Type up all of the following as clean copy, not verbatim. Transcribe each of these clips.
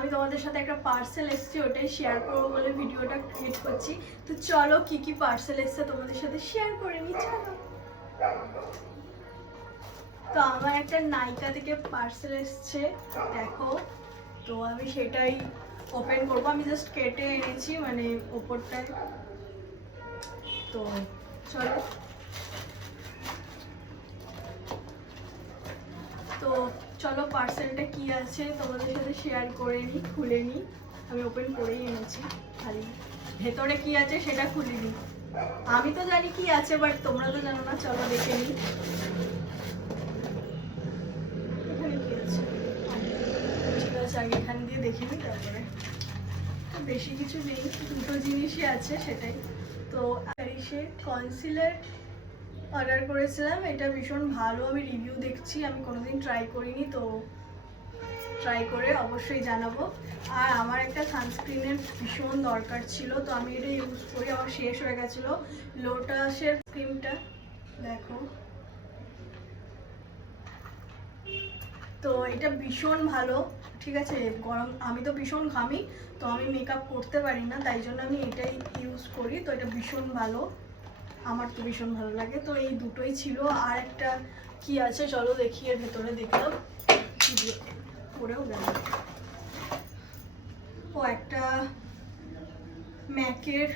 আমি তোমাদের সাথে একটা পার্সেল এসেছে, ওটাই শেয়ার করবো বলে ভিডিওটা ক্রিয়েট করছি। তো চলো কি কি পার্সেল এসেছে তোমাদের সাথে শেয়ার করে নিই, চলো। তো আমার একটা নাইকা থেকে পার্সেল এসেছে, দেখো। তো আমি সেটাই ওপেন করবো। আমি জাস্ট কেটে এনেছি মানে ওপরটায়। তো চলো। তো চলো পার্সেলটা কি আছে তোমাদের সাথে শেয়ার করে নিই, খুলে নিই। আমি ওপেন করেই এনেছি, খালি ভেতরে কি আছে সেটা খুলিনি। আমি তো জানি কি আছে, বাট তোমরা তো জানো না। চলো দেখে নিই এখানে কি আছে। ঠিক আছে, আগে এখান দিয়ে দেখে নিই, তারপরে। বেশি কিছু নেই, দুটো জিনিসই আছে সেটাই। তো প্যারিসে কনসিলার অর্ডার করেছিলাম, এটা ভীষণ ভালো। আমি রিভিউ দেখছি, আমি কোনোদিন ট্রাই করিনি, তো ট্রাই করে অবশ্যই জানাবো। আর আমার একটা সানস্ক্রিনের ভীষণ দরকার ছিল, তো আমি এটা ইউজ করি। আমার শেষ হয়ে গেছিলো লোটাসের ক্রিমটা, দেখো। তো এটা ভীষণ ভালো, ঠিক আছে। গরম, আমি তো ভীষণ ঘামি, তো আমি মেকআপ করতে পারি না, তাই জন্য আমি এটাই ইউজ করি। তো এটা ভীষণ ভালো, আমার তো ভীষণ ভালো লাগে। তো এই দুটোই ছিল। আর একটা কি আছে চলো দেখি, এর ভেতরে দেখলাম পরেও গেল। ও একটা ম্যাকের,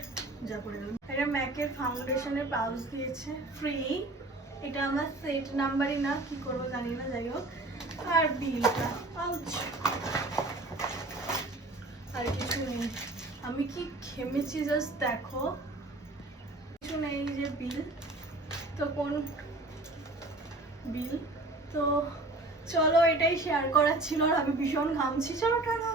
যা করে গেল, এটা ম্যাকের ফাউন্ডেশনের পাউচ দিয়েছে ফ্রি। এটা আমার সেট নাম্বারই না, কি করবো জানি না, যাই হোক। আর বিলটা, পাউচ, আর কিছু নেই। আমি কি ঘেমেছি জাস্ট দেখো, কিছু নেই। যে বিল, তো কোন বিল। তো চলো এটাই শেয়ার করার ছিল। আর আমি ভীষণ ঘামছি, চলো টাটা।